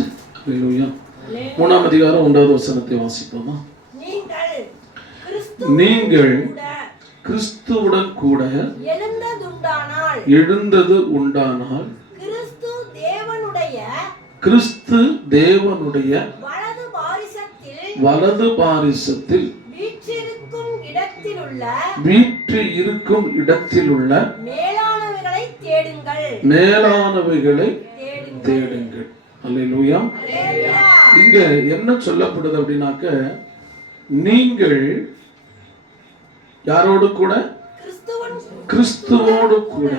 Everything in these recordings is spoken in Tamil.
அல்லேலூயா. 3ஆம் அதிகாரம் 1வது வசனத்தை வாசிப்போமா? நீங்கள் கிறிஸ்துவுடன் கூட எழுந்தது உண்டானால் கிறிஸ்து தேவனுடைய வலது பாரிசத்தில் வீற்று இருக்கும் இடத்திலுள்ள மேலானவைகளை தேடுங்கள். அல்லேலூயா. இங்க என்ன சொல்லப்படுது அப்படின்னாக்க, நீங்கள் யாரோடு கூட? கிறிஸ்துவோடு கூட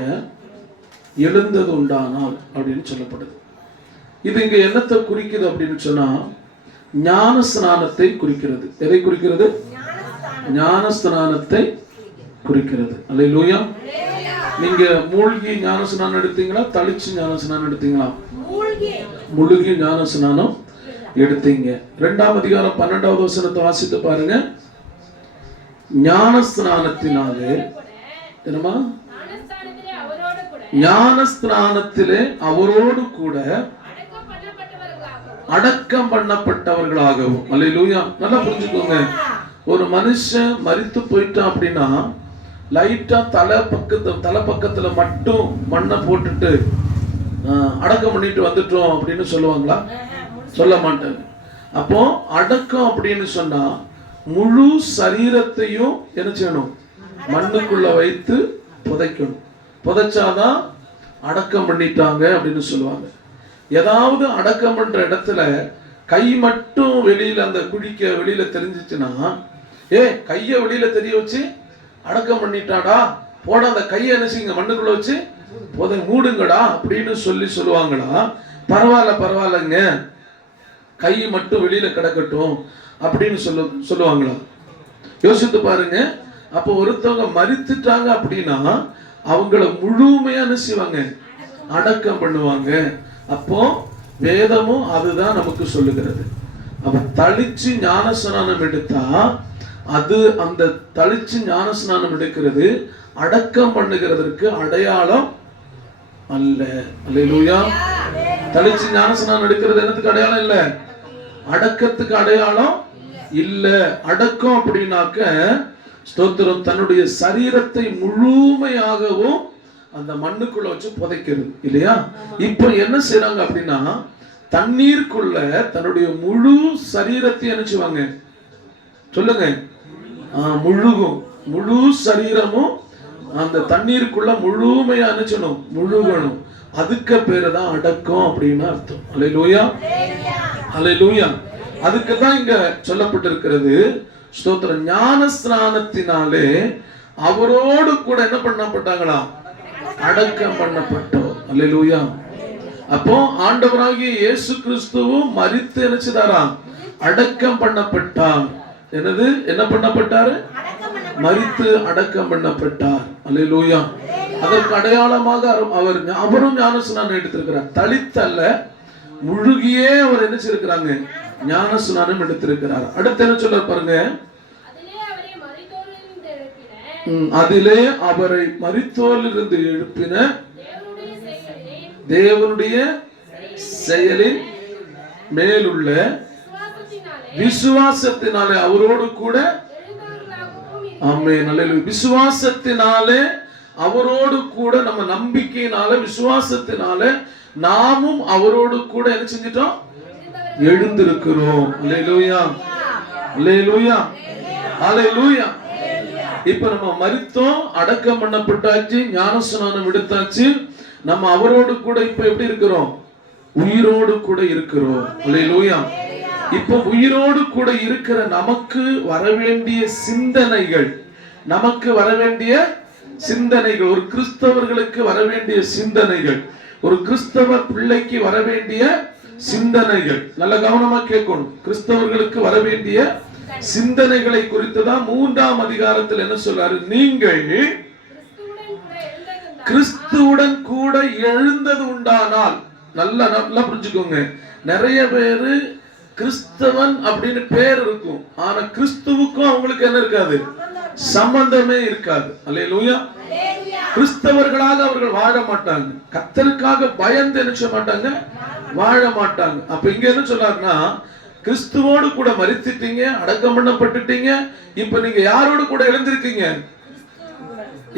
எழுந்தது உண்டானால் அப்படின்னு சொல்லப்படுது. இது இங்க என்னத்தை குறிக்குது அப்படின்னு சொன்னா, ஞான ஸ்நானத்தை குறிக்கிறது. எதை குறிக்கிறது? ஞான ஸ்நானத்தை குறிக்கிறது. அல்லேலூயா. நீங்க மூழ்கி ஞான ஸ்நானம் எடுத்தீங்களா, தளிச்சு ஞான ஸ்நானம் எடுத்தீங்களா? முழுகி ஞான ஸ்நானம் எடுத்தீங்க. 2ஆம் அதிகாரம் 12வது வசனத்தை வாசித்து பாருங்க. ஞான ஸ்நானத்தினாலே என்னமா? ஞான ஸ்நானத்திலே அவரோடு கூட அடக்கம் பண்ணப்பட்டவர்களாகவும். அல்லேலூயா. நல்லா புரிஞ்சுக்கோங்க. ஒரு மனுஷன் மரித்து போயிட்டான் அப்படின்னா லைட்டா தலை பக்கத்துல மட்டும் மண்ணை போட்டுட்டு அடக்கம் பண்ணிட்டு வந்துட்டோம் அப்படின்னு சொல்லுவாங்களா? சொல்ல மாட்டாங்க. அப்போ அடக்கம் அப்படின்னு சொன்னா முழு சரீரத்தையும் என்ன செய்யணும்? மண்ணுக்குள்ள வைத்து புதைக்கணும். புதைச்சாதான் அடக்கம் பண்ணிட்டாங்க அப்படின்னு சொல்லுவாங்க. ஏதாவது அடக்கம் பண்ற இடத்துல கை மட்டும் வெளியில, அந்த குழிக்க வெளியில தெரிஞ்சிச்சுன்னா, கையை வெளியில தெரிய வச்சு அடக்கம் பண்ணிட்டாடா, போட அந்த கையை என்ன செய்யுங்க, மண்ணுக்குள்ள வச்சு போதை மூடுங்கடா அப்படின்னு சொல்லுவாங்களா? பரவாயில்லங்க, கை மட்டும் வெளியில கிடக்கட்டும் அப்படின்னு சொல்லுவாங்களா? யோசித்து பாருங்க. அப்போ ஒருத்தவங்க மரித்துட்டாங்க அப்படின்னா அவங்கள முழுமையா என்ன செய்வாங்க? அடக்கம் பண்ணுவாங்க. அப்போ வேதமும் அதுதான் நமக்கு சொல்லுகிறது. அப்ப தளிச்சு ஞானஸ்நானம் எடுத்தா அது, அந்த தளிச்சு ஞானஸ்நானம் எடுக்கிறது அடக்கம் பண்ணுகிறதற்கு அடையாளம் அல்ல. அல்லேலூயா. தளிச்சு ஞானஸ்நானம் எடுக்கிறது என்னத்துக்கு அடையாளம் இல்ல? அடக்கத்துக்கு அடையாளம் இல்ல. அடக்கம் அப்படின்னாக்க ஸ்தோத்திரம், தன்னுடைய சரீரத்தை முழுமையாகவும் அந்த மண்ணுக்குள்ள வச்சு புதைக்கிறது இல்லையா? இப்ப என்ன செய்றாங்க அப்படின்னா, தண்ணீருக்குள்ள தன்னுடைய முழு சரீரத்தை அனுப்பிச்சுவாங்க. சொல்லுங்க. முழுகும். முழு சரீரமும் அந்த தண்ணீருக்குள்ள முழுமையா அனுப்பிச்சணும், முழுகணும். அதுக்கு பேரு தான் அடக்கம் அப்படின்னு அர்த்தம். அல்லேலூயா. அல்லேலூயா. அதுக்கு தான் இங்க சொல்லப்பட்டிருக்கிறது. ஸ்தோத்திரம். ஞான ஸ்நானத்தினாலே அவரோடு கூட என்ன பண்ணப்பட்டாங்களா? அடக்கம் பண்ணப்பட்டோம். அல்லேலூயா. அப்போ ஆண்டவராகிய இயேசு கிறிஸ்துவும் மரித்து நினைச்சுதாராம், அடக்கம் பண்ணப்பட்டார். என்னது? என்ன பண்ணப்பட்டாரு? மரித்து அடக்கம் பண்ணப்பட்டார். அல்லேலூயா. அதற்கு அடையாளமாக அவரும் ஞானஸ்நானம் எடுத்திருக்கிறார். தளித்தல்ல, முழுகியே அவர் என்ன செய்திருக்கிறாங்க? ஞானஸ்நானம் எடுத்திருக்கிறார். அடுத்து என்ன சொல்ல பாருங்க. அதிலே அவரை மரித்தோரிலிருந்து எழுப்பின தேவனுடைய செயலின் மேலுள்ள விசுவாசத்தினாலே அவரோடு கூட. ஆமென். அல்லேலூயா. விசுவாசத்தினாலே அவரோடு கூட, நம்ம நம்பிக்கையினால விசுவாசத்தினால நாமும் அவரோடு கூட என்ன செஞ்சிட்டோம்? எழுந்திருக்கிறோம். அல்லேலூயா. அல்லேலூயா. அல்லேலூயா. இப்ப நம்ம மரித்தோம், அடக்கம் பண்ணப்பட்டாச்சு, ஞானஸ்நானம் எடுத்தாச்சு. நம்ம அவரோடு கூட இப்ப எப்படி இருக்கிறோம்? உயிரோடு கூட இருக்கிறோம். அல்லேலூயா. இப்ப உயிரோடு கூட இருக்கிற நமக்கு வரவேண்டிய சிந்தனைகள், நமக்கு வரவேண்டிய சிந்தனைகள், ஒரு கிறிஸ்தவர்களுக்கு வரவேண்டிய சிந்தனைகள், ஒரு கிறிஸ்தவ பிள்ளைக்கு வரவேண்டிய சிந்தனைகள், நல்ல கவனமா கேட்கணும். கிறிஸ்தவர்களுக்கு வரவேண்டிய சிந்தனைகளை குறித்து தான் 3ஆம் அதிகாரத்தில் என்ன சொல்றாரு? நீங்கள் கிறிஸ்துவுடன் கூட எழுந்தது உண்டானால். நல்லா புரிஞ்சுக்கோங்க. நிறைய பேரு கிறிஸ்தவன் அப்படின்னு பேர் இருக்கும், ஆனா கிறிஸ்துவுக்கும் அவங்களுக்கு என்ன இருக்காது, சம்பந்தமே இருக்காது. அல்லேலூயா. கிறிஸ்தவர்களாக அவர்கள் வாழ மாட்டாங்க, கர்த்தருக்காக பயந்து என்ன செய்ய மாட்டாங்க, வாழ மாட்டாங்க. அப்ப இங்க என்ன சொல்றாருன்னா, கிறிஸ்துவோடு கூட மரித்துட்டீங்க, அடக்கம் பண்ணப்பட்டுட்டீங்க, இப்ப நீங்க யாரோடு கூட எழுந்திருக்கீங்க,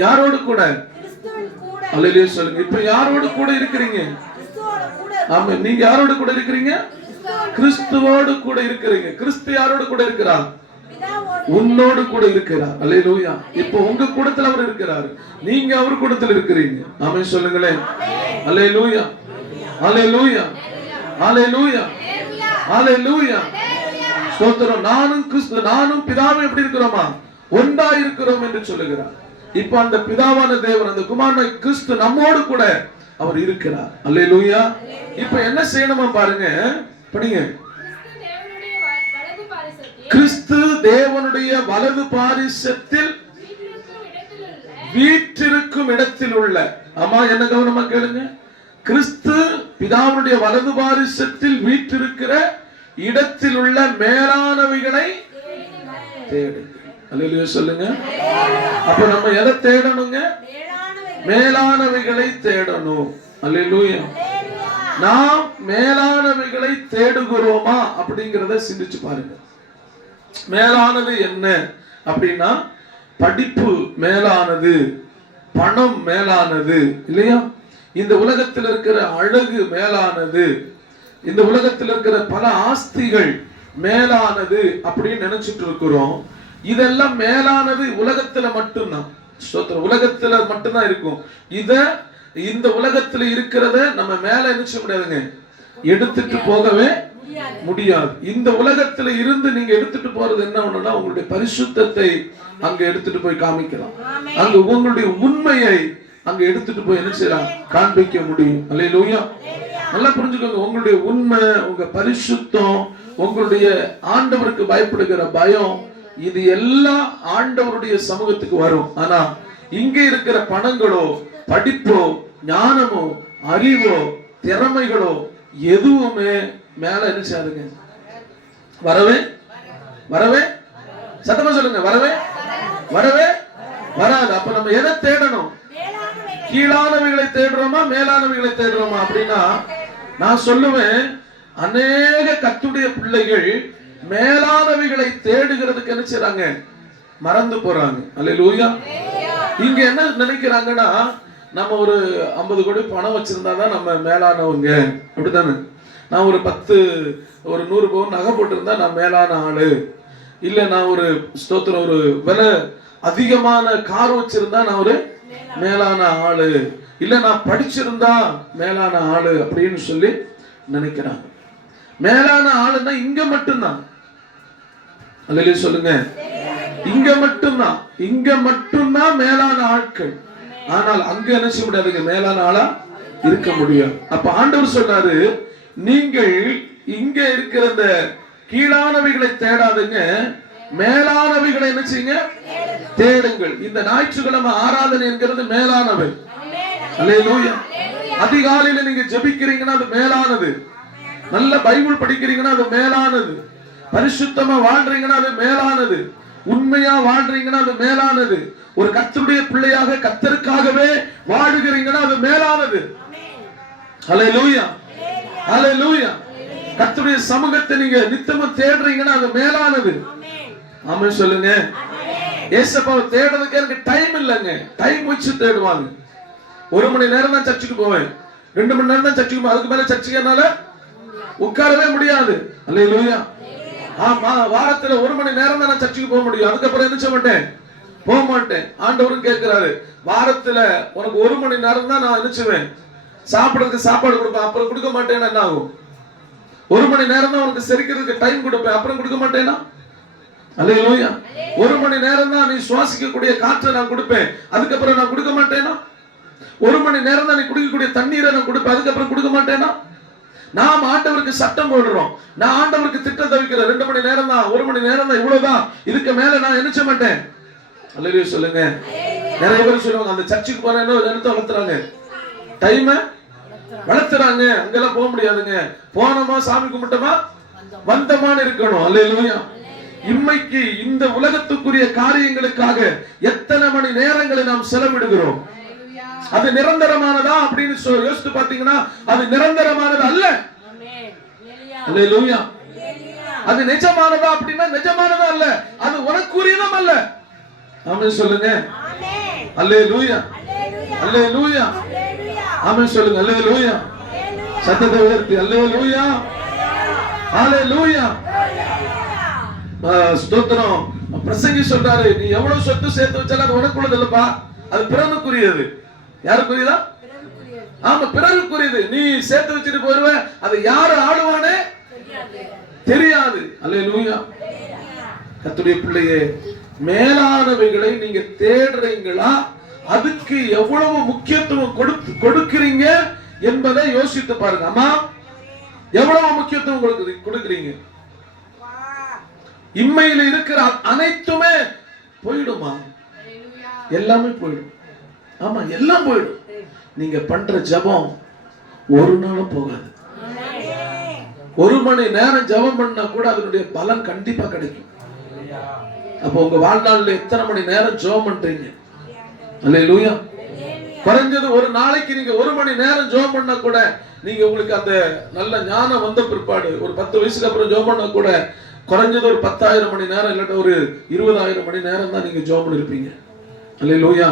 யாரோடு கூட, அல்லேலூயா சொல்லுங்க. இப்ப யாரோடு கூட இருக்கிறீங்க, ஆமா, நீங்க யாரோடு கூட இருக்கிறீங்க, கிறிஸ்துவோடு கூட இருக்கிறீங்க. கிறிஸ்து யாரோடு கூட இருக்கிறார், உன்னோடு கூட இருக்கிறார். அல்லேலூயா. இப்போ உங்க கூடத்துல அவர் இருக்கிறார், நீங்க அவர் கூடத்துல இருக்கிறீங்க. ஆமென் சொல்லுங்களேன். அல்லேலூயா, அல்லேலூயா, அல்லேலூயா, அல்லேலூயா. ஸ்தோத்திரம். நானும் பிதாவும் எப்படி இருக்கிறோமா, ஒன்றா இருக்கிறோம் என்று சொல்லுகிறார். இப்ப அந்த பிதாவான தேவன், அந்த குமாரனாகிய கிறிஸ்து நம்மோடு கூட அவர் இருக்கிறார். அல்லேலூயா. இப்ப என்ன செய்யணுமா பாருங்க, படிங்க. கிறிஸ்து தேவனுடைய வலது பாரிசத்தில் வீற்றிருக்கும் இடத்தில் உள்ள, ஆமா, என்ன கவனமா கேளுங்க, கிறிஸ்து பிதாவுடைய வலது பாரிசத்தில் வீற்றிருக்கிற இடத்தில் உள்ள மேலானவைகளை தேடுங்கள். அல்லேலூயா சொல்லுங்க. அப்ப நம்ம எதை தேடணுங்க, மேலானவைகளை தேடணும். அல்லேலூயா. நாம் மேலானவைகளை தேடுகிறோமா அப்படிங்கறத சிந்திச்சு பாருங்க. மேலானது என்ன அப்படின்னா, படிப்பு மேலானது, பணம் மேலானது இல்லையா, இந்த உலகத்தில் இருக்கிற அழகு மேலானது, இந்த உலகத்தில் இருக்கிற பல ஆஸ்திகள் மேலானது அப்படின்னு நினைச்சிட்டு இருக்கிறோம். இதெல்லாம் மேலானது உலகத்துல மட்டும்தான், உலகத்துல மட்டும்தான் இருக்கும். இந்த உலகத்துல இருக்கிறத நம்ம மேல நினைச்ச முடியாதுங்க, எடுத்துட்டு போகவே முடியாது. இந்த உலகத்துல இருந்து நீங்க எடுத்துட்டு போறது என்ன ஒண்ணுன்னா, உங்களுடைய பரிசுத்தத்தை அங்க எடுத்துட்டு போய் காமிக்கலாம், அங்க உங்களுடைய உண்மையை அங்க எடுத்துட்டு போய் என்ன செய்யலாம், காண்பிக்க முடியும். அல்லேலூயா. நல்லா புரிஞ்சுக்கோங்க, உங்களுடைய உண்மை, உங்க பரிசுத்தம், உங்களுடைய ஆண்டவருக்கு பயப்படுகிற பயம், இது எல்லாம் ஆண்டவருடைய சமூகத்துக்கு வரும். ஆனா இங்க இருக்கிற பணங்களோ, படிப்போ, ஞானமோ, அறிவோ, திறமைகளோ எதுவுமே மேல என்ன செய்யாதுங்க, வரவே வரவே, சத்தமா சொல்லுங்க, வரவே வரவே வராது. அப்ப நம்ம எதை தேடணும், கீழானவைகளை தேடுறோமா, மேலானவைகளை தேடுறோமா அப்படின்னா, நான் சொல்லுவேன், அநேக கர்த்தருடைய பிள்ளைகள் மேலானவைகளை தேடுகிறதுக்கு என்ன செய்றாங்க, மறந்து போறாங்க. அல்லேலூயா. இங்க என்ன நினைக்கிறாங்கன்னா, நம்ம ஒரு 50 கோடி பணம் வச்சிருந்தாதான் நம்ம மேலானவங்க, அப்படித்தானே. நான் ஒரு 100 பவுன் நகை போட்டிருந்தா நான் மேலான ஆளு, இல்ல நான் ஒரு ஸ்தோத்திரம் ஒரு விலை அதிகமான கார் வச்சிருந்தா நான் ஒரு மேலான ஆளு, இல்ல நான் படிச்சிருந்தா மேலான ஆளு அப்படின்னு சொல்லி நினைக்கிறாங்க. மேலான ஆளுன்னா இங்க மட்டும்தான். அல்லேலூயா சொல்லுங்க. இங்க மட்டும்தான், இங்க மட்டும்தான் மேலான ஆட்கள். ஆனால் அங்க என்ன செய்ய முடியாதுங்க, மேலான ஆளா இருக்க முடியும். அப்ப ஆண்டவர் சொன்னாரு, நீங்கள் இங்க இருக்கிற இந்த கீழானவைகளை தேடாதுங்க, மேலானவைகளை என்ன செய்யுங்க, தேடுங்கள். இந்த ஞாயிற்றுக்கிழமை ஆராதனை என்கிறது மேலானவை. அல்லேலூயா. அதிகாலையில நீங்க ஜெபிக்கிறீங்கன்னா அது மேலானது, நல்ல பைபிள் படிக்கிறீங்கன்னா அது மேலானது, பரிசுத்தமா வாழ்றீங்கன்னா அது மேலானது, உண்மையா வாழ்றீங்கன்னா அது மேலானது, ஒரு கர்த்தருடைய பிள்ளையாக கர்த்தருக்காகவே வாழுகிறீங்கன்னா அது மேலானது. அல்லேலூயா, அல்லேலூயா. கர்த்தருடைய சமூகத்தை நீங்க நித்தமும் தேடுறீங்கன்னா அது மேலானது. ஆமென் சொல்லுங்க. ஏசப்பாவை தேடுறதுக்கு எனக்கு டைம் இல்லைங்க, டைம் வச்சு தேடுவாங்க. 1 மணி நேரம் தான் சர்ச்சுக்கு போவேன், 2 மணி நேரம் தான் சர்ச்சுக்கு போவேன், அதுக்கு மேல சர்ச்சுக்கு என்னால உட்காரவே முடியாது. அல்லேலூயா. ஆமா, வாரத்துல 1 மணி நேரம் தான் நான் சர்ச்சுக்கு போக முடியும், அதுக்கப்புறம் என்ன செய்ய மாட்டேன், போக மாட்டேன். ஆண்டவரும் கேட்கிறாரு, வாரத்துல உனக்கு 1 மணி நேரம் தான் நான் நினைச்சுவேன் சாப்பிடுறதுக்கு சாப்பாடு கொடுப்பேன், அப்புறம் கொடுக்க மாட்டேன்னா என்ன ஆகும்? 1 மணி நேரம் தான் உனக்கு செரிக்கிறதுக்கு டைம் கொடுப்பேன், அப்புறம் கொடுக்க மாட்டேன்னா? அல்லேலூயா. 1 மணி நேரம் தான் நீ சுவாசிக்கக்கூடிய காற்றை நான் கொடுப்பேன், அதுக்கப்புறம் நான் கொடுக்க மாட்டேன்னா? 1 மணி நேரம் தான் நீ குடிக்கக்கூடிய தண்ணீரை நான் கொடுப்பேன், அதுக்கப்புறம் கொடுக்க மாட்டேன்னா? நாம் ஆண்டவருக்கு சட்டம் போடுறோம், நான் ஆண்டவருக்கு திட்டத்தை வைக்கிறேன், 2 மணி நேரம் தான், 1 மணி நேரம் தான், இவ்வளவுதான், இதுக்கு மேல நான் என்ன செய்ய மாட்டேன். அல்லேலூயா சொல்லுங்க. நிறைய பேர் சொல்லுவாங்க, அந்த சர்ச்சுக்கு போனா என்ன நேரத்தை வளர்த்துறாங்க, டைம் வளர்த்துறாங்க, அங்கெல்லாம் போக முடியாதுங்க, போனோமா சாமி கும்பிட்டோமா வந்தமான இருக்கணும். அல்லேலூயா. இம்மைக்கு இந்த உலகத்துக்குரிய காரியங்களுக்காக எத்தனை மணி நேரங்களை நாம் செலவிடுகிறோம்? அது நிரந்தரமானதா அப்படின்னு யோசித்து பாத்தீங்கன்னா அது நிரந்தரமானது அல்ல. அல்லேலூயா. அது நிஜமானதா அப்படின்னா நிஜமானதா அல்ல, அது உனக்குரியதும் அல்ல. ஆமென் சொல்லுங்க. அல்லேலூயா. அல்லேலூயா. ஆமென் சொல்லுங்க. அல்லேலூயா. சத்தத்தை உயர்த்தி அல்லேலூயா. அல்லேலூயா. ஸ்தோத்திரம். பிரசங்கி சொல்றாரு, நீ எவ்வளவு சொத்து சேர்த்து வச்சாலும் அது உனக்குள்ளது இல்லப்பா, அது பிறனுக்குரியது. யாருக்குரியதா? ஆமா, பிறருக்குரியது. நீ சேர்த்து வச்சுட்டு போயிருவ, அது யாரு ஆளுவானே தெரியாது. அல்லேலூயா. கர்த்தருடைய பிள்ளையே, மேலானவைகளை நீங்க தேடுறீங்களா? அதுக்கு எவ்வளவு முக்கியத்துவம் கொடுக்கிறீங்க என்பதை யோசித்து பாருங்க. அம்மா, எவ்வளவு முக்கியத்துவம் கொடுக்கிறீங்க? இம்மையில இருக்கிற அனைத்துமே போயிடுமா? எல்லாமே போயிடும். ஆமா, எல்லாம் போயிடும். நீங்க பண்ற ஜெபம் ஒரு நாளும் போகாது. 1 மணி நேரம் ஜெபம் பண்ணா கூட அதனுடைய பலன் கண்டிப்பா கிடைக்கும். அப்போ உங்க வாழ்நாள்ல எத்தனை மணி நேரம் ஜெபம் பண்றீங்க? அல்லேலூயா. குறைஞ்சது ஒரு நாளைக்கு நீங்க 1 மணி நேரம் ஜெபம் பண்ணா கூட, நீங்க உங்களுக்கு அந்த நல்ல ஞானம் வந்த பிற்பாடு ஒரு 10 வயசுக்கு அப்புறம் ஜெபம் பண்ணா கூட குறைஞ்சது ஒரு 10,000 மணி நேரம் இல்லாட்ட ஒரு 20,000 மணி நேரம் தான் நீங்க ஜெபம் பண்ணிருப்பீங்க. அல்லேலூயா.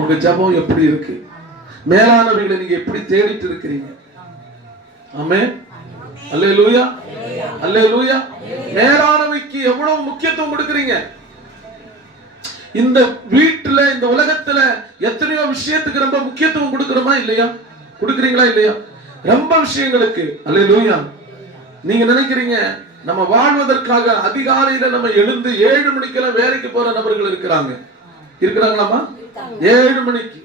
உங்க ஜெபம் எப்படி இருக்கு? மேலானவைகளை நீங்க எப்படி தேடிட்டு இருக்கிறீங்க? ஆமென். அல்லேலூயா. அல்லேலூயா. மேலானவைக்கு எவ்வளவு முக்கியத்துவம் கொடுக்கிறீங்க? இந்த வீட்டுல, இந்த உலகத்துல எத்தனையோ விஷயத்துக்கு ரொம்ப முக்கியத்துவம் கொடுக்கிறோமா இல்லையா? கொடுக்கிறீங்களா இல்லையா? ரொம்ப விஷயங்களுக்கு. அல்லேலூயா. நீங்க நினைக்கிறீங்க நம்ம வாழ்வதற்காக அதிகாலையில நம்ம எழுந்து 7 மணிக்கெல்லாம் வேலைக்கு போற நபர்கள் இருக்கிறாங்களாமா? 7 மணிக்கு,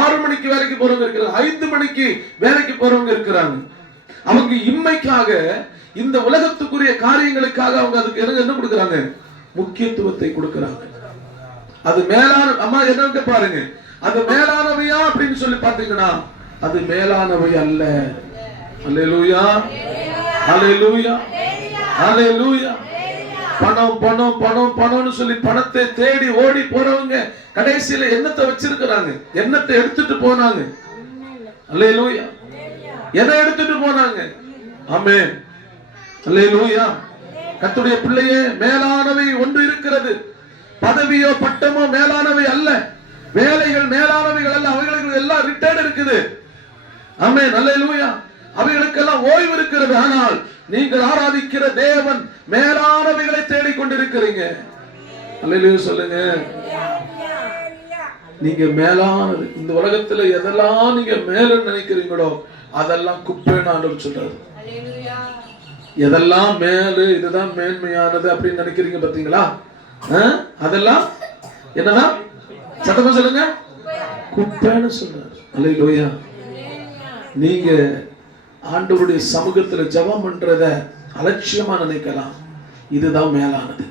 6 மணிக்கு வேலைக்கு போறவங்க இருக்கிறாங்க, 5 மணிக்கு வேலைக்கு போறவங்க இருக்கிறாங்க. அவங்க இம்மைக்காக, இந்த உலகத்துக்குரிய காரியங்களுக்காக அவங்க அதுக்கு என்ன கொடுக்கறாங்க? முக்கியத்துவத்தை கொடுக்கறாங்க. அது மேலான, அம்மா என்ன பாருங்க, அது மேலானவையா அப்படின்னு சொல்லி பாத்தீங்கன்னா அது மேலானவை அல்ல. அல்லேலூயா. அல்லேலூயா. அல்லேலூயா. பணம் பணம் பணம் பணம்னு சொல்லி பணத்தை தேடி ஓடி போறவங்க கடைசியில என்னத்தை வச்சிருக்கிறாங்க? என்னத்தை எடுத்துட்டு போனாங்க? அல்லேலூயா. எதை எடுத்துட்டு போனாங்க? ஆமென். அல்லேலூயா. கர்த்தருடைய பிள்ளையே, மேலானவை ஒன்று இருக்கிறது. பதவியோ பட்டமோ மேலானவை அல்ல. வேலைகள் மேலானவைகள் அல்ல. அவைகளுக்கு எல்லாம் ரிட்டர்ன் இருக்குது. ஆமென். அல்லேலூயா. அவைகளுக்கெல்லாம் ஓய்வு இருக்கிறது. ஆனால் நீங்கள் ஆராதிக்கிற தேவன் மேலானவைகளை தேடிக்கொண்டிருக்கிறீங்க. அல்லேலூயா சொல்லுங்க. நீங்க மேலானது, இந்த உலகத்துல எதெல்லாம் நீங்க மேல நினைக்கிறீங்களோ அதெல்லாம் குப்பைன்னு ஆண்டவர் சொல்றாரு. எதெல்லாம் மேலு, இதுதான் மேன்மையானது அப்படின்னு நினைக்கிறீங்க பாத்தீங்களா? அதெல்லாம் என்னதான்? சத்தமா சொல்லுங்க. குப்பைன்னு சொல்றாரு. அல்லேலூயா. நீங்க ஆண்டவருடைய சமூகத்துல ஜெபம் பண்றத அலட்சியமா நினைக்கலாம். இதுதான் மேலானது.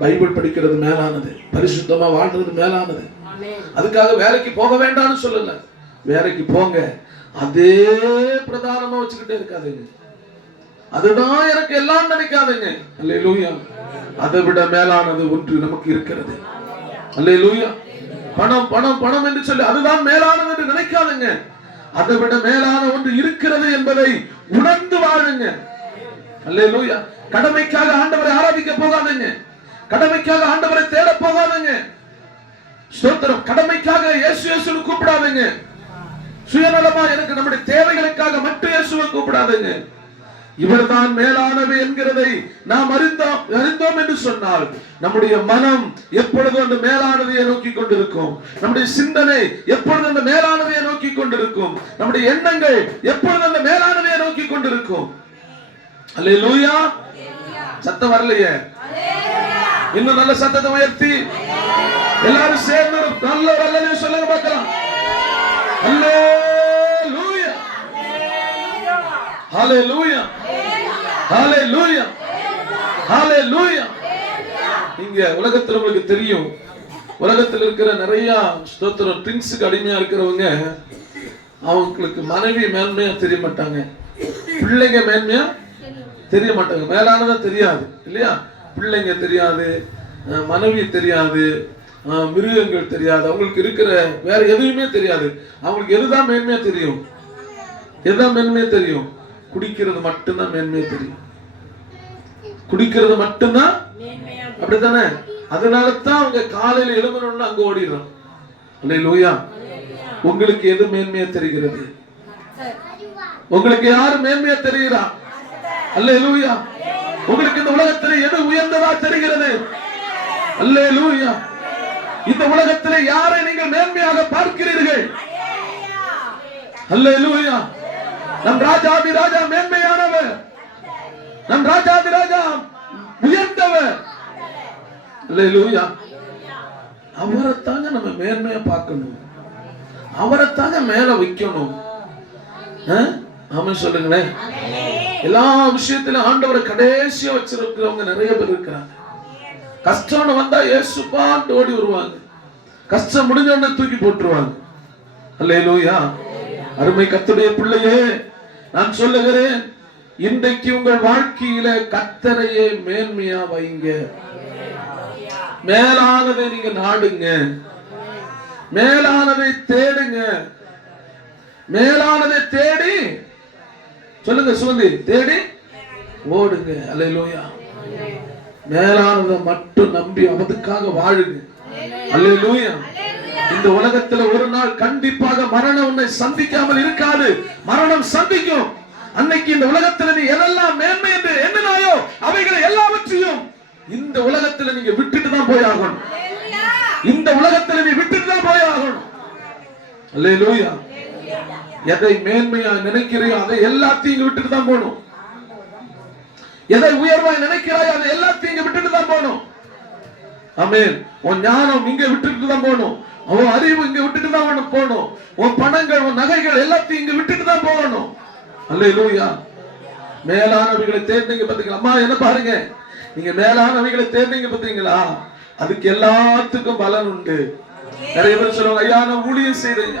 பைபிள் படிக்கிறது மேலானது. பரிசுத்தமா வாழ்றது மேலானது. அதுக்காக வேலைக்கு போக வேண்டாம்னு சொல்லல. வேலைக்கு போங்க. அதே பிரதானமா வச்சுக்கிட்டே இருக்காதீங்க. அதுதான் எனக்கு எல்லாம் நினைக்காதீங்க. அல்லேலூயா. அதை விட மேலானது ஒன்று நமக்கு இருக்கிறது. அல்லேலூயா. பணம் பணம் பணம் என்று சொல்லி அதுதான் மேலானது என்று நினைக்காதீங்க. அதை விட மேலான ஒன்று இருக்கிறது என்பதை உணர்ந்து வாழுங்க. அல்லேலூயா. கடமைக்காக ஆண்டவரை ஆராதிக்க போகாதீங்க. கடமைக்காக ஆண்டவரை தேட போகாதீங்க. ஸ்தோத்திரம். கடமைக்காக இயேசு இயேசுன்னு கூப்பிடாதீங்க. சுயநலமா எனக்கு நம்முடைய தேவைகளுக்காக மட்டும் இயேசுவை கூப்பிடாதீங்க. இவர்தான் மேலானவை என்கிறதை நாம் அறிந்தோம் என்று சொன்னால் நம்முடைய மனம் எப்பொழுதும் அந்த மேலானவையை நோக்கி கொண்டிருக்கும். நம்முடைய சிந்தனை எப்பொழுதும் அந்த மேலானவையை நோக்கி கொண்டிருக்கும். நம்முடைய எண்ணங்கள் எப்பொழுதும் அந்த மேலானவையை நோக்கி கொண்டிருக்கும். அல்லேலூயா. சத்தம் வரலையே? இன்னும் நல்ல சத்தத்தை உயர்த்தி எல்லாரும் சேர்ந்து நல்ல ஒரு அல்லேலூயா சொல்லுங்க பார்க்கலாம். அல்லேலூயா. ஹல்லேலூயா. ஹல்லேலூயா. ஹல்லேலூயா. இங்க உலகத்துல உங்களுக்கு தெரியும், உலகத்துல இருக்கிற நிறைய ஸ்தோத்திரம் ட்ரிங்க்ஸுக்கு அடிமையா இருக்கிறவங்க அவங்களுக்கு மனைவி மேன்மையா தெரிய மாட்டாங்க, பிள்ளைங்க மேன்மையா தெரிய மாட்டாங்க. மேலானதா தெரியாது இல்லையா? பிள்ளைங்க தெரியாது, மனைவி தெரியாது, மிருகங்கள் தெரியாது, அவங்களுக்கு இருக்கிற வேற எதுவுமே தெரியாது. அவங்களுக்கு எதுதான் மேன்மையா தெரியும்? எதுதான் மேன்மையா தெரியும்? குடிக்கிறது மட்டும்தான் மேன்மையா தெரியும். குடிக்கிறது மட்டும்தான், அப்படித்தானே? அதனால தான் அவங்க காலையில எழும்பணும்னு அங்க ஓடிடுறோம். அல்லேலூயா. உங்களுக்கு எது மேன்மையா தெரிகிறது? உங்களுக்கு யாரு மேன்மையா தெரிகிறா? அல்லேலூயா. உங்களுக்கு இந்த உலகத்தில் எது உயர்ந்ததா தெரிகிறது? அல்லேலூயா. இந்த உலகத்தில் யாரை நீங்கள் மேன்மையாக பார்க்கிறீர்கள்? அல்லேலூயா. நம் ராஜாதி ராஜா மேன்மையானவர், நம் ராஜாதி ராஜா உயர்ந்தவர். அல்லேலூயா. அவரைத்தாங்க நம்ம மேன்மையா பார்க்கணும், அவரைத்தாங்க மேல வைக்கணும். ஆமென் சொல்லுங்களேன். எல்லா விஷயத்திலும் ஆண்டவரை கடைசியா வச்சிருக்கிறவங்க நிறைய பேர் இருக்கிறாங்க. கஷ்டம் வந்தா இயேசுப்பான்னு ஓடி வருவாங்க, கஷ்டம் முடிஞ்ச உடனே தூக்கி போட்டுருவாங்க. அல்லேலூயா. அருமை கர்த்தருடைய பிள்ளையே, நான் சொல்லுகிறேன், இன்றைக்கு உங்கள் வாழ்க்கையில கர்த்தரையே மேன்மையா வைங்க. மேலானதை நீங்க நாடுங்க, மேலானதை தேடுங்க. மேலானதை தேடி சொல்லுங்க, சுகந்தி, தேடி ஓடுங்க. அல்லேலூயா. மேலானதை மட்டும் நம்பி அவதுக்காக வாழுங்க. அல்லேலூயா. இந்த உலகத்துல ஒரு நாள் கண்டிப்பாக மரணம் உன்னை சந்திக்காமல் இருக்காது, மரணம் சந்திக்கும். அன்னைக்கு இந்த உலகத்துல நீ எதெல்லாம் மேன்மை என்று எண்ணினாயோ அவைகளை எல்லாவற்றையும் இந்த உலகத்துல நீங்க விட்டுட்டு தான் போய் ஆகணும். இந்த உலகத்துல நீ விட்டுட்டு தான் போய் ஆகணும். அல்லேலூயா. எதை மேன்மையா நினைக்கிறையோ அதை எல்லாத்தையும் விட்டுட்டு தான் போகணும். எதை உயர்வாய் நினைக்கிறாயோ அதை எல்லாத்தையும் விட்டுட்டு தான் போகணும். ஆமென். உன் ஞானம் இங்க விட்டுட்டு தான் போகணும், உன் அறிவு இங்க விட்டுட்டு தான் போகணும், உன் பணங்கள், உன் நகைகள் எல்லாத்தையும் இங்க விட்டுட்டு தான் போகணும். அல்லேலூயா. மேலானவைகளை தேர்ந்தீங்க பாத்தீங்களா? அம்மா என்ன பாருங்க, நீங்க மேலானவைகளை தேர்ந்தீங்க பாத்தீங்களா? அதுக்கு எல்லாத்துக்கும் பலன் உண்டு. நிறைய பேர் சொல்லுவாங்க, ஐயா நான் ஊழியம் செய்றேன்,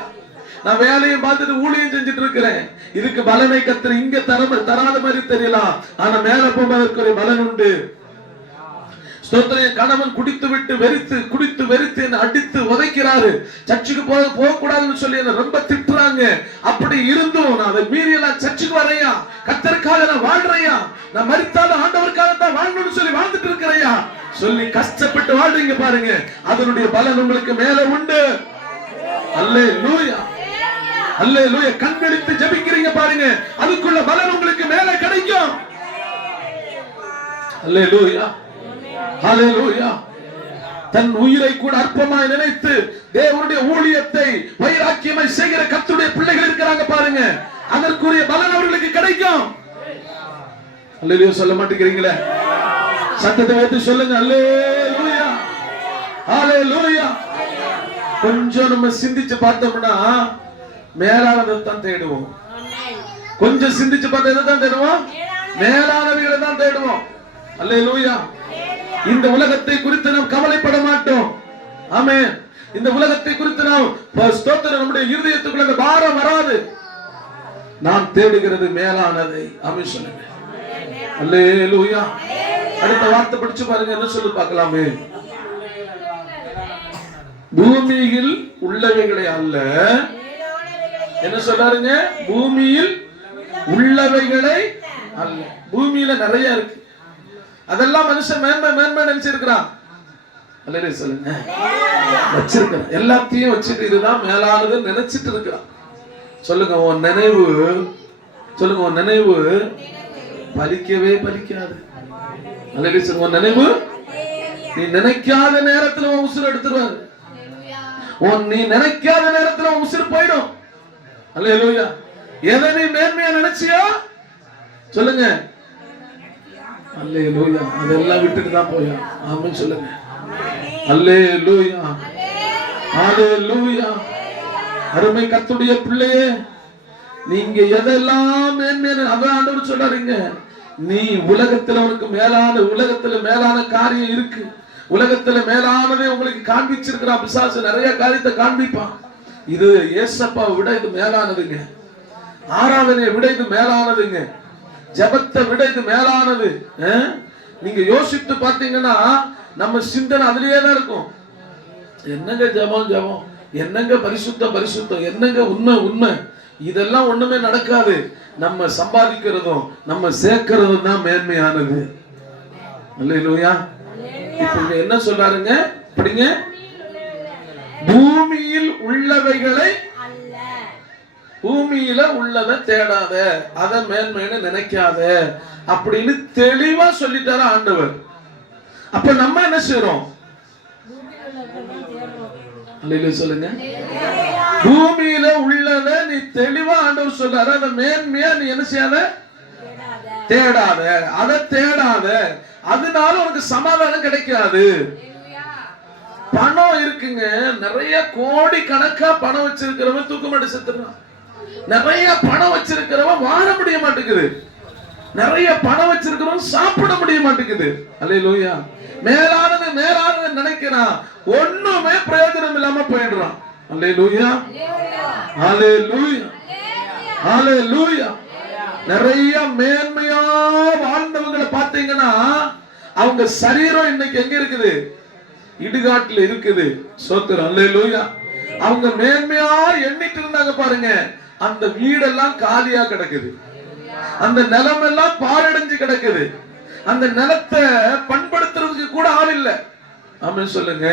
நான் வேலையை பார்த்துட்டு ஊழியம் செஞ்சுட்டு இருக்கிறேன், இதுக்கு பலனை கத்துற இங்க தராத மாதிரி தெரியலாம், ஆனா மேல போவதற்கு ஒரு பலன் உண்டு. கணவன் குடித்து வெறித்து என்ன அடித்து உதைக்கிறாரு, சர்ச்சுக்கு போக கூடாதுன்னு சொல்லி என்ன ரொம்ப திட்டுறாங்க. அப்படி இருந்தும் நான் அதை மீறி எல்லாம் சர்ச்சுக்கு வரையா, கர்த்தருக்காக நான் வாழ்றையா, நான் மரித்தாலும் ஆண்டவருக்காக தான் வாழணும்னு சொல்லி வாழ்ந்துட்டு இருக்கிறையா சொல்லி கஷ்டப்பட்டு வாழ்றீங்க பாருங்க, அதனுடைய பலன் உங்களுக்கு மேல உண்டு. அல்லேலூயா. அல்லேலூயா. கண்விழித்து ஜெபிக்கிறீங்க பாருங்க, அதுக்குள்ள பலன் உங்களுக்கு மேல கிடைக்கும். அல்லேலூயா. ஹல்லேலூயா. தன் உயிரை கூட அற்பமாய் நினைத்து தேவனுடைய ஊழியத்தை வைராக்கியமாய் செய்கிற கர்த்தருடைய பிள்ளைகள் இருக்கிறாங்க பாருங்க, அதற்குரிய பலன் அவர்களுக்கு கிடைக்கும். அல்லேலூயா. சொல்ல மாட்டேங்கிறீங்களே? சத்தத்தை வைத்து சொல்லுங்க. அல்லேலூயா. ஹல்லேலூயா. கொஞ்சம் நம்ம சிந்திச்சு பார்த்தோம்னா மேலானதை தான் தேடுவோம். கொஞ்சம் சிந்திச்சு பார்த்தா எதை தான் தேடுவோம்? மேலானவைகளை தான் தேடுவோம். அல்லேலூயா. இந்த உலகத்தை குறித்து நாம் கவலைப்பட மாட்டோம். ஆமென். இந்த உலகத்தை குறித்து நாம் ஸ்தோத்திரம், நம்முடைய இருதயத்துக்குள்ள அந்த பாரம் வராது. நாம் தேடுகிறது மேலானதை. ஆமென் சொல்லுங்க. அல்லேலூயா. அடுத்த வார்த்தை படிச்சு பாருங்க, என்ன சொல்லி பார்க்கலாமே. பூமியில் உள்ளவைகளை அல்ல, என்ன சொல்றாருங்க? பூமியில் உள்ளவைகளை அல்ல. பூமியில நிறைய இருக்கு, அதெல்லாம் மனுஷன் மேன்மை நினைச்சிருக்கிறான். அல்லேலூயா சொல்லுங்க. வச்சிருக்கிறான், எல்லாத்தையும் வச்சுட்டு இதுதான் மேலானது நினைச்சிட்டு இருக்கிறான். சொல்லுங்க, உன் நினைவு, சொல்லுங்க, உன் நினைவு பலிக்கவே பலிக்காது. அல்லேலூயா சொல்லுங்க. உன் நினைவு, நீ நினைக்காத நேரத்துல உன் உசுர் எடுத்துருவாரு. நீ நினைக்காத நேரத்துல உன் உசுர் போயிடும். அல்லேலூயா. எதை நீ மேன்மையா நினைச்சியோ சொல்லுங்க, அல்லேலூயா, அதெல்லாம் விட்டுட்டு தான் போயா. ஆமென் சொல்லுங்க. அல்லேலூயா. ஹல்லேலூயா. அருமை கர்த்தருடைய பிள்ளையே, நீங்க எதெல்லாம் மேன்மையான அதான் ஆண்டவர் சொல்றாருங்க. நீ உலகத்துல உனக்கு மேலான, உலகத்துல மேலான காரியம் இருக்கு, உலகத்துல மேலானதை உங்களுக்கு காண்பிச்சிருக்கிறான் பிசாசு. நிறைய காரியத்தை காண்பிப்பான். இது ஏசப்பாவை விட இது மேலானதுங்க, ஆராதனையை விட இது மேலானதுங்க, ஜெபத்தை விட இது மேலானது. நீங்க யோசித்து பார்த்தீங்கன்னா நம்ம சிந்தனை அதுலயே தான் இருக்கும். என்னங்க ஜெபம் ஜெபம், என்னங்க பரிசுத்தம் பரிசுத்தம், என்னங்க உண்மை உண்மை, இதெல்லாம் ஒண்ணுமே நடக்காது. நம்ம சம்பாதிக்கிறதும் நம்ம சேர்க்கிறதும் தான் மேன்மையானது. அல்லேலூயா. இப்ப என்ன சொல்றாருங்க படிங்க, பூமியில் உள்ளவைகளை பூமியில உள்ளதை தேடாத, அதை மேன்மைன்னு நினைக்காத அப்படின்னு தெளிவா சொல்லிட்டாரு ஆண்டவர். அப்ப நம்ம என்ன செய்யறோம்? சொல்லுங்க, பூமியில உள்ளதை நீ தெளிவா ஆண்டவர் சொல்றாரு, அதை மேன்மையா நீ என்ன செய்யாத, தேடாத, அதை தேடாத, அதனால உனக்கு சமாதானம் கிடைக்காது. பணம் இருக்குங்க, நிறைய கோடி கணக்கா பணம் வச்சிருக்கிறவன் தூக்கமாட்டி செத்துறான். நிறைய பணம் வச்சிருக்கிறவன் வாழ முடிய மாட்டேங்குது. நிறைய பணம் வச்சிருக்கிறவன் சாப்பிட முடிய மாட்டேங்குது. அல்லேலூயா. மேலானது மேலானது நினைக்கிறான், ஒண்ணுமே பிரயோஜனம் இல்லாம போயிடுறான். அல்லேலூயா, அல்லேலூயா, அல்லேலூயா. நிறைய மேன்மையா வாழ்ந்தவங்களை பார்த்தீங்கன்னா அவங்க சரீரம் இன்னைக்கு எங்க இருக்குது? இடுகாட்டுல இருக்குது. சோத்திரம், அல்லேலூயா. அவங்க மேன்மையா எண்ணிட்டு இருந்தாங்க பாருங்க, அந்த வீடெல்லாம் காலியா கிடக்குது, அந்த நிலம் எல்லாம் பாழடைஞ்சு கிடக்குது, அந்த நிலத்தை பண்படுத்துறதுக்கு கூட ஆள் இல்ல. ஆமென் சொல்லுங்க,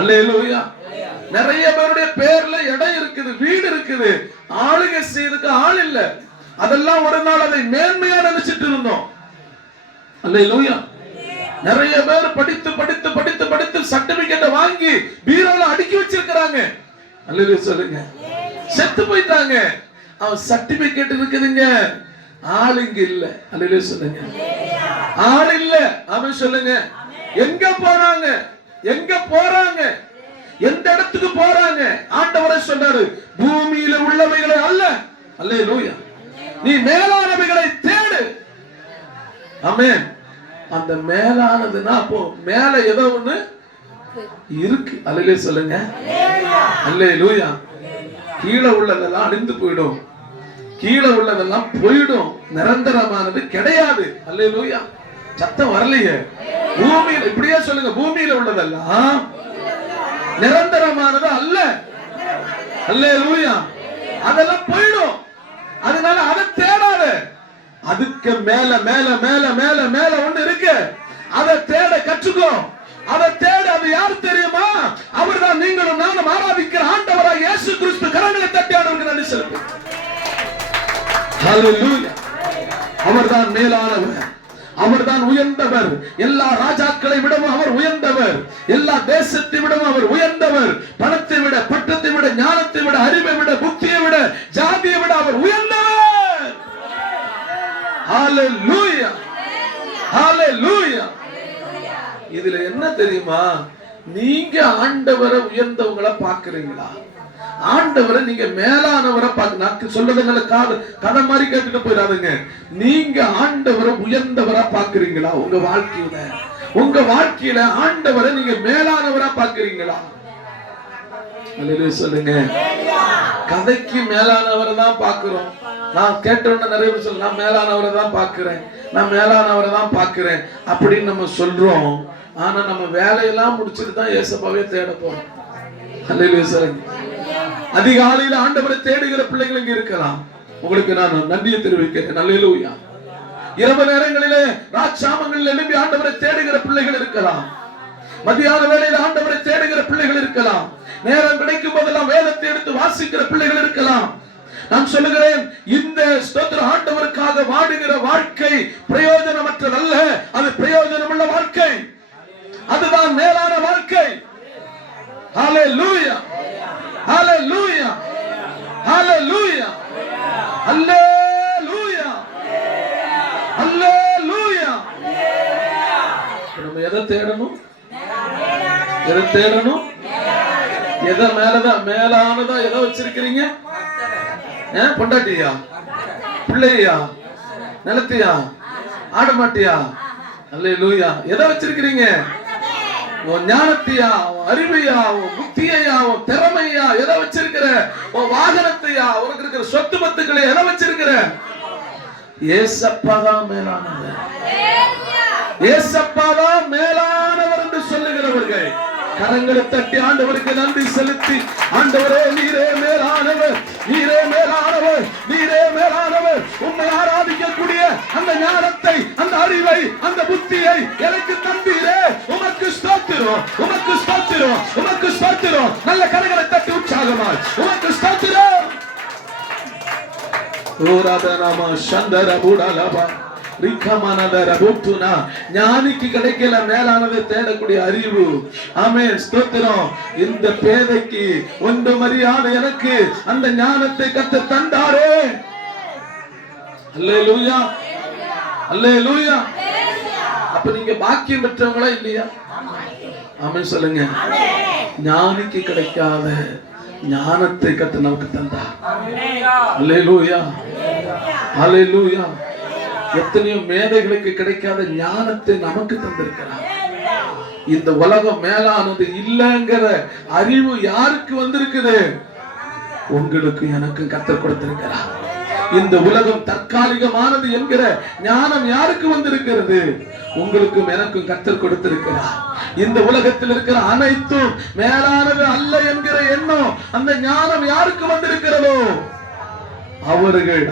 அல்லேலூயா. நிறைய பேருடைய பேர்ல இடம் இருக்குது, வீடு இருக்குது, ஆளுகை செய்யறதுக்கு ஆள் இல்ல. அதெல்லாம் ஒரு நாள் அதை மேன்மையா நினைச்சிட்டு இருந்தோம். அல்லேலூயா. நிறைய பேர் படித்து படித்து படித்து படித்து சர்டிபிகேட் வாங்கி பீரோல அடுக்கி வச்சிருக்கிறாங்க. அல்லேலூயா சொல்லுங்க. செத்து போயிட்டாங்க, அவன் சர்டிபிகேட் இருக்குதுங்க, ஆள் இங்க இல்ல. அல்லேலூயா சொல்லுங்க, ஆள் இல்ல. அவன் சொல்லுங்க, எங்க போறாங்க, எங்க போறாங்க, எந்த இடத்துக்கு போறாங்க? ஆண்டவரே சொன்னாரு, பூமியில உள்ளவைகளை அல்ல. அல்லேலூயா. நீ மேலானவைகளை தேடு. ஆமென். அந்த மேலானதுன்னா அப்போ மேல ஏதோ ஒண்ணு இருக்கு. அல்லேலூயா சொல்லுங்க, அல்லேலூயா. கீழே உள்ளதெல்லாம் அழிந்து போயிடும், கீழே உள்ளதெல்லாம் போயிடும், நிரந்தரமானது கிடையாது. அல்லேலூயா. சத்தம் வரலையே. பூமியில இப்படியே சொல்லுங்க, பூமியில உள்ளதெல்லாம் நிரந்தரமானது அல்ல. அல்லேலூயா. அதெல்லாம் போயிடும். அதனால அதை தேடாத. அதுக்கு மேல மேல மேல மேல மேல ஒண்ணு இருக்கு, அதை தேட கற்றுக்கோ. அதை தேட. அது யார் தெரியுமா? அவர்தான் நீங்களும் நானும் ஆராதிக்கிற ஆண்டவராக இயேசு கிறிஸ்து. கரங்களை தட்டி ஆண்டவருக்கு நன்றி செலுத்து. ஹல்லேலூயா. அவர்தான் மேலானவர், அவர்தான் உயர்ந்தவர். எல்லா ராஜாக்களை விடவும் அவர் உயர்ந்தவர், எல்லா தேசத்தை விடவும் அவர் உயர்ந்தவர். பணத்தை விட, பட்டத்தை விட, ஞானத்தை விட, அறிவை விட, புத்தியை விட, ஜாதியை விட அவர் உயர்ந்தவர். ஹல்லேலூயா, ஹல்லேலூயா. இதுல என்ன தெரியுமா? நீங்க ஆண்டவரை உயர்ந்தவங்கள பாக்குறீங்களா? ஆண்டவரை நீங்க மேலானவரை பார்க்க சொல்றதுனால கதை மாதிரி கேட்டுட்டு போயிடாதுங்க. நீங்க ஆண்டவரை உயர்ந்தவரா பாக்குறீங்களா? உங்க வாழ்க்கையில, உங்க வாழ்க்கையில ஆண்டவரை நீங்க மேலானவரா பாக்குறீங்களா? சொல்லுங்க. கதைக்கு மேலானவரை தான் பாக்குறோம். நான் கேட்டோன்னு நிறைய பேர் சொல்ல, நான் மேலானவரை தான் பாக்குறேன், நான் மேலானவரை தான் பாக்குறேன் அப்படின்னு நம்ம சொல்றோம். ஆனா நம்ம வேலையெல்லாம் முடிச்சுட்டு தான் ஏசப்பாவே தேட போறோம். அல்லேலூயா சொல்லுங்க. அதிகாலையில் ஆண்டவரை தேடுகிற பிள்ளைகள் இங்க இருக்கலாம். உங்களுக்கு நான் நன்றியை தெரிவிக்கிறேன். அல்லேலூயா. இரவு நேரங்களிலே ராஜாமங்களில் எழும்பி ஆண்டவரை தேடுகிற பிள்ளைகள் இருக்கலாம். மத்தியான வேளையில் ஆண்டவரை தேடுகிற பிள்ளைகள் இருக்கலாம். நேரம் கிடைக்கும் போதெல்லாம் வேதத்தை எடுத்து வாசிக்கிற பிள்ளைகள் இருக்கலாம். நான் சொல்லுகிறேன், இந்த ஸ்தோத்திர ஆண்டவருக்காக வாடுகிற வாழ்க்கை பிரயோஜனமற்றதல்ல, அது பிரயோஜனமுள்ள வாழ்க்கை. அதுதான் மேலான வாழ்க்கை. ஹல்லேலூயா, ஹல்லேலூயா, ஹல்லேலூயா, ஹல்லேலூயா, ஹல்லேலூயா. நம்ம எதை தேடணும்? எதை தேடணும்? எதை மேலதான் மேலானதா எதை வச்சிருக்கிறீங்க? பொண்டாட்டியா, பிள்ளையா, நிலத்தியா, ஆடு மாட்டியா? அல்லேலூயா. எதை வச்சிருக்கிறீங்க? உன் ஞானத்தையா, அறிவையா, புத்தியையா, திறமையா? எதை வச்சிருக்கிற? உன் வாகனத்தையா, உனக்கு இருக்கிற சொத்து பத்துக்களை எதை வச்சிருக்கிற? ஏசப்பா தான் மேலானவர், ஏசப்பா தான் மேலானவர் என்று சொல்லுகிறவர்கள் கரங்களை தட்டி ஆண்டவருக்கு நன்றி செலுத்தி, ஆண்டவரே நீரே மேலானவர், நீரே மேலானவர், நீரே மேலானவர், உம்மை ஆராதிக்கக்கூடிய அந்த ஞானத்தை, அந்த அறிவை, அந்த புத்தியை எனக்கு தந்தீரே, உமக்கு ஸ்தோத்திரம், உமக்கு ஸ்தோத்திரம், உமக்கு ஸ்தோத்திரம். நல்ல கரங்களை தட்டி உற்சாகமாய் உமக்கு ஸ்தோத்திரம். ஓராதனாமா சந்தர பூடாலபா ஞானிக்கு கிடைக்கல மேலானதை தேடக்கூடிய அறிவு. ஆமென், ஸ்தோத்திரம். இந்த பேதைக்கு ஒன்று மரியாதை எனக்கு அந்த ஞானத்தை கத்து தந்தாரே. அல்லேலூயா, அல்லேலூயா. அப்ப நீங்க பாக்கியம் பெற்றவங்களா இல்லையா? ஆமென் சொல்லுங்க. ஞானிக்கு கிடைக்காத ஞானத்தை கத்து நமக்கு தந்தார். அல்லேலூயா, அல்லேலூயா. எத்தனையோ மேதைகளுக்கு கிடைக்காத ஞானத்தை நமக்கு தந்திருக்கிறார். இந்த உலகம் மேலானது இல்லைங்கிற அறிவு யாருக்கு வந்திருக்குது? உங்களுக்கு எனக்கும் கத்தர் கொடுத்திருக்கிறார். இந்த உலகம் தற்காலிகமானது என்கிற ஞானம் யாருக்கு வந்திருக்கிறது? உங்களுக்கும் எனக்கும் கத்தர் கொடுத்திருக்கிறார். இந்த உலகத்தில் இருக்கிற அனைத்தும் மேலானது அல்ல என்கிற எண்ணம், அந்த ஞானம் யாருக்கு வந்திருக்கிறதோ அவர்கள்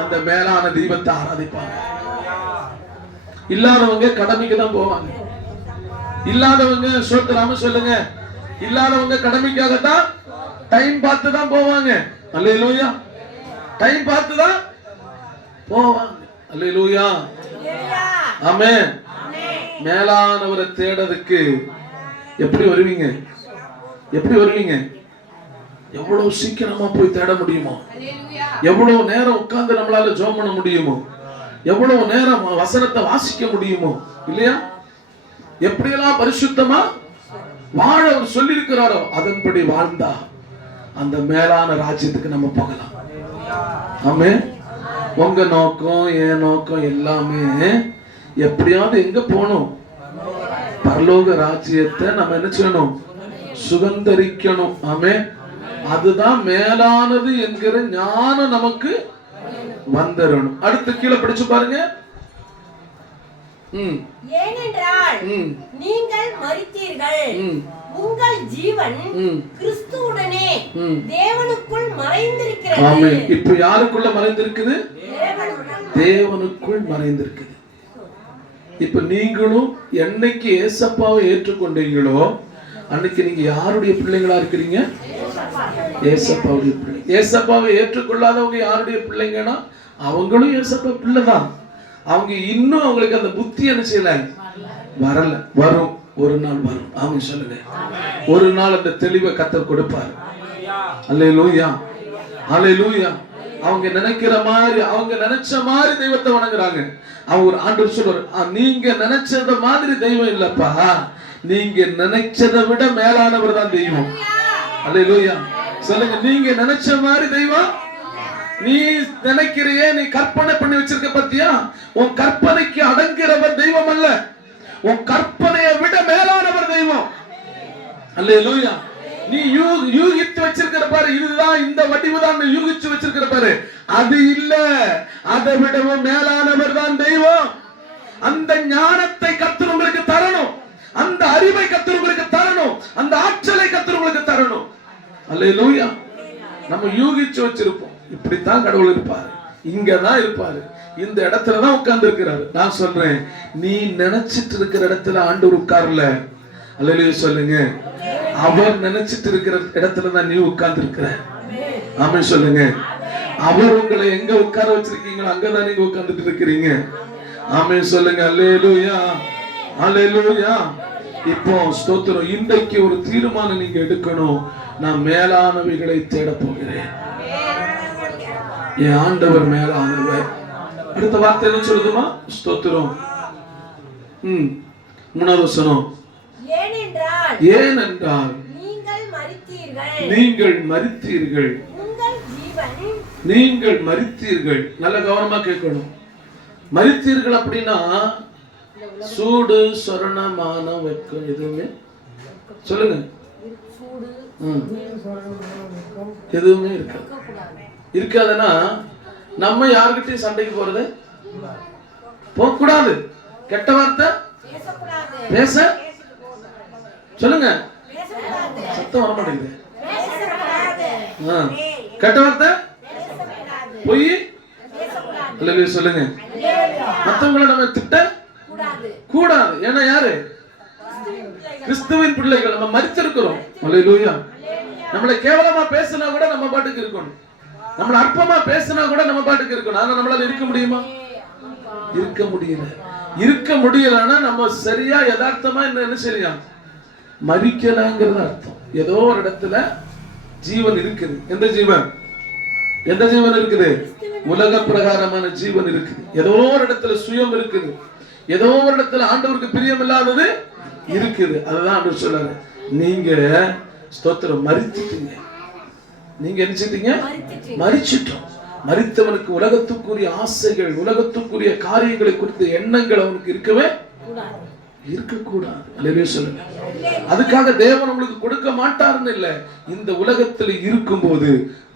அந்த மேலான தெய்வத்தை ஆராதிப்பாங்க. இல்லாதவங்க கடமைக்கு தான் போவாங்க. இல்லாதவங்க சோத்திராம சொல்லுங்க, இல்லாதவங்க கடமைக்காகத்தான் டைம் பார்த்து தான் போவாங்க. அல்லேலூயா, டைம் பார்த்து தான் போவாங்க. அல்லேலூயா, ஆமென். மேலானவரை தேடதுக்கு எப்படி வருவீங்க? எப்படி வருவீங்க? எவ்வளவு சீக்கிரமா போய் தேட முடியுமோ, எவ்வளவு நேரம் உட்கார்ந்து நம்மளால ஜெபம் பண்ண முடியுமோ, எவ்வளவு நேரம் வசனத்தை வாசிக்க முடியுமோ, இல்லையா? எப்படியெல்லாம் பரிசுத்தமா வாழ அவர் சொல்லி இருக்கிறாரோ அதன்படி வாழ்ந்தா அந்த மேலான ராஜ்யத்துக்கு நம்ம போகலாம். ஆமென். உங்க நோக்கம் என் நோக்கம் எல்லாமே எப்படியாவது எங்க போகணும்? பரலோக ராஜ்யத்தை நம்ம என்ன செய்யணும்? சுகந்தரிக்கணும். ஆமென். அதுதான் மேலானது என்கிற ஞானம் நமக்கு வந்துடணும். அடுத்து கீழே படிச்சு பாருங்க. ஏனென்றால் நீங்கள் மரித்தீர்கள், உங்கள் ஜீவன் கிறிஸ்துவுடனே தேவனுக்குள் மறைந்திருக்கிறது. ஆமென். இப்போ யாருக்குள்ள மறைந்திருக்குது? தேவனுக்குள் மறைந்திருக்குது. இப்ப நீங்களும் என்னைக்கு ஏசப்பாவை ஏற்றுக்கொண்டீங்களோ அன்னைக்கு நீங்க யாருடைய பிள்ளைங்களா இருக்கிறீங்க? ஏசப்பாவுடைய பிள்ளை. ஏசப்பாவை ஏற்றுக்கொள்ளாதவங்க யாருடைய பிள்ளைங்கன்னா அவங்களும் ஏசப்பா பிள்ளைதான். அவங்க இன்னும் அவங்களுக்கு அந்த புத்தி என்ன செய்யல, வரல. வரும், ஒரு நாள் வரும். ஆமென் சொல்லுங்க. ஒரு நாள் அந்த தெளிவை கர்த்தர் கொடுப்பார். அல்லேலூயா, அல்லேலூயா. அவங்க நினைக்கிற மாதிரி, அவங்க நினைச்ச மாதிரி தெய்வத்தை வணங்குறாங்க. அவங்க ஆண்டவர் சொல்றார், நீங்க நினைச்சத மாதிரி தெய்வம் இல்லப்பா, நீங்க நினைச்சதை விட மேலானவர் தான் தெய்வம். அல்லேலூயா சொல்லுங்க. நீங்க நினைச்ச மாதிரி தெய்வம் நீ நினைக்கிறியே, நீ கற்பனை பண்ணி வச்சிருக்க பத்தியா? உன் கற்பனைக்கு அடங்குறவர் தெய்வம் அல்ல, உன் கற்பனையை விட மேலானவர் தெய்வம். அல்லேலூயா. நீ யூகித்து வச்சிருக்கிற பாரு, இதுதான் இந்த வடிவுதான் யூகிச்சு வச்சிருக்கிற பாரு, அது இல்ல, அதை விடவும் மேலானவர் தான் தெய்வம். அந்த ஞானத்தை கர்த்தர் உங்களுக்கு தரணும், அந்த அறிவை கர்த்தர் உங்களுக்கு தரணும், அந்த ஆற்றலை கர்த்தர் உங்களுக்கு தரணும். அல்லேலூயா. நம்ம யூகிச்சு வச்சிருப்போம், இப்படித்தான் கடவுள் இருப்பாரு, இங்கதான் இருப்பாரு, இந்த இடத்துலதான் உட்கார்ந்து இருக்கிறாரு. நான் சொல்றேன், நீ நினைச்சிட்டு இருக்கிற இடத்துல ஆண்டவர் உட்கார்ல. அல்லேலூயா சொல்லுங்க. அவர் நினைச்சிட்டு இருக்கிற இடத்துல தான் நீ உட்கார்ந்து இருக்கிற. ஆமென் சொல்லுங்க. அவர் உங்களை எங்க உட்கார வச்சிருக்கீங்களோ அங்கதான் நீங்க உட்கார்ந்துட்டு இருக்கிறீங்க. ஆமென் சொல்லுங்க. அல்லேலூயா, அல்லேலூயா. இப்போ ஸ்தோத்திரம். இன்றைக்கு ஒரு தீர்மானம் நீங்க எடுக்கணும், நான் மேலானவைகளை தேட போகிறேன். என் ஆண்டவர் மேலானவர். அடுத்த வார்த்தை என்ன சொல்லுதுமா? ஸ்தோத்திரம். 3வது வசனம். ஏனென்றால் நீங்கள் மரித்தீர்கள், நீங்கள் மரித்தீர்கள். நல்ல கவனமா கேட்கணும். மரித்தீர்கள் அப்படின்னா சூடு சொரணமான வெக்கம் எதுவுமே சொல்லுங்க, எதுவுமே இருக்காதுன்னா நம்ம யாருக்கிட்டையும் சண்டைக்கு போறது போக கூடாது. கெட்ட வார்த்தை பேச சொல்லுங்க, சத்தம் வர மாட்டேங்குது. கெட்ட வார்த்தை பொய் சொல்லுங்க. மத்தவங்களை நம்ம திட்ட கூடாது. ஏன்னா யாரு? கிறிஸ்துவின் பிள்ளைகள். நம்ம மரிச்சிருக்கிறோம். அல்லேலூயா. நம்மளை கேவலமா பேசினா கூட நம்ம பாட்டுக்கு இருக்கணும். நம்மள அற்பமா பேசினா கூட நம்ம பாட்டுக்கு இருக்கணும். ஆனா நம்மளால இருக்க முடியுமா? இருக்க முடியல. இருக்க முடியலன்னா நம்ம சரியா யதார்த்தமா என்ன செய்யலாம்? மரிக்கலங்கிறது அர்த்தம். ஏதோ ஒரு இடத்துல ஜீவன் இருக்குது. எந்த ஜீவன்? எந்த ஜீவன் இருக்குது? உலக பிரகாரமான ஜீவன் இருக்குது. ஏதோ ஒரு இடத்துல சுயம் இருக்குது. ஏதோ ஒரு இடத்துல ஆண்டவருக்கு பிரியம் இல்லாதது இருக்குது. அதுதான் ஆண்டவர் சொல்றாரு, நீங்க ஸ்தோத்திரம் மரிச்சிட்டீங்க. நீங்க என்ன செஞ்சீங்க? மரிச்சிட்டோம். மரித்தவனுக்கு உலகத்துக்குரிய ஆசைகள், உலகத்துக்குரிய காரியங்களை குறித்த எண்ணங்கள் அவனுக்கு இருக்கவே இருக்கக்கூடாது. அல்லேலூயா சொல்லுங்க. அதுக்காக தேவன் உங்களுக்கு கொடுக்க மாட்டாருன்னு இல்ல. இந்த உலகத்தில் இருக்கும்போது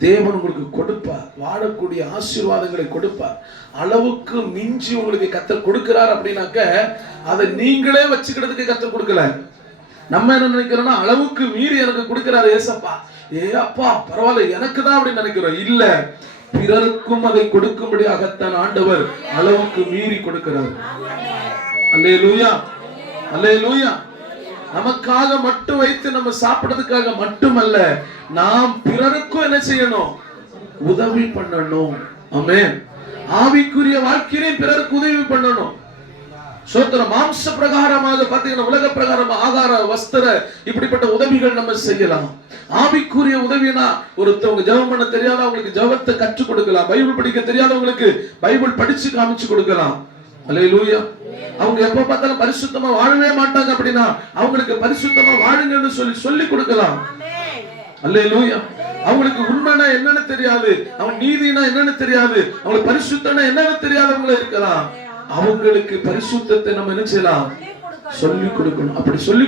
தேவன் உங்களுக்கு கொடுப்பார். வாழக்கூடிய ஆசீர்வாதங்களை கொடுப்பார். அளவுக்கு மிஞ்சி உங்களுக்கு கர்த்தர் கொடுக்கிறார் அப்படின்னாக்க அதை நீங்களே வச்சுக்கிறதுக்கு கர்த்தர் கொடுக்கல. நம்ம என்ன நினைக்கிறோம்னா, அளவுக்கு மீறி எனக்கு கொடுக்கிறாரு ஏசப்பா, ஏ அப்பா பரவாயில்ல எனக்கு தான் அப்படின்னு நினைக்கிறோம். இல்ல, பிறருக்கும் அதை கொடுக்கும்படியாகத்தான் ஆண்டவர் அளவுக்கு மீறி கொடுக்கிறார். அல்லேலூயா, அல்லேலூயா. நமக்காக மட்டும் வைத்து நம்ம சாப்பிடுறதுக்காக மட்டுமல்ல, நாம் பிறருக்கும் என்ன செய்யணும்? உதவி பண்ணணும். ஆமென். ஆவிக்குரிய வாழ்க்கையிலே பிறருக்கு உதவி பண்ணணும். சோத்திரம். மாம்ச பிரகாரமாக பாத்தீங்கன்னா, உலக பிரகாரம் ஆகார, வஸ்திர, இப்படிப்பட்ட உதவிகள் நம்ம செய்யலாம். ஆவிக்குரிய உதவினா, ஒருத்தவங்க ஜெபம் பண்ண தெரியாதவங்களுக்கு ஜெபத்தை கற்றுக் கொடுக்கலாம். பைபிள் படிக்க தெரியாதவங்களுக்கு பைபிள் படிச்சு காமிச்சு கொடுக்கலாம். அல்லேலூயா. அவங்க எப்ப பார்த்தாலும் பரிசுத்தமா வாழவே மாட்டாங்க அப்படின்னா அவங்களுக்கு பரிசுத்தமா வாழுங்கன்னு சொல்லி கொடுக்கலாம். அல்லேலூயா. அவங்களுக்கு உண்மைனா என்னன்னு தெரியாது, அவங்க நீதினா என்னன்னு தெரியாது, அவங்களுக்கு பரிசுத்தம்னா என்னன்னு தெரியாதவங்கள இருக்கலாம். அவங்களுக்கு பரிசுத்தத்தை நம்ம என்ன செய்யலாம்? சொல்லி கொடுக்கணும். அப்படி சொல்லி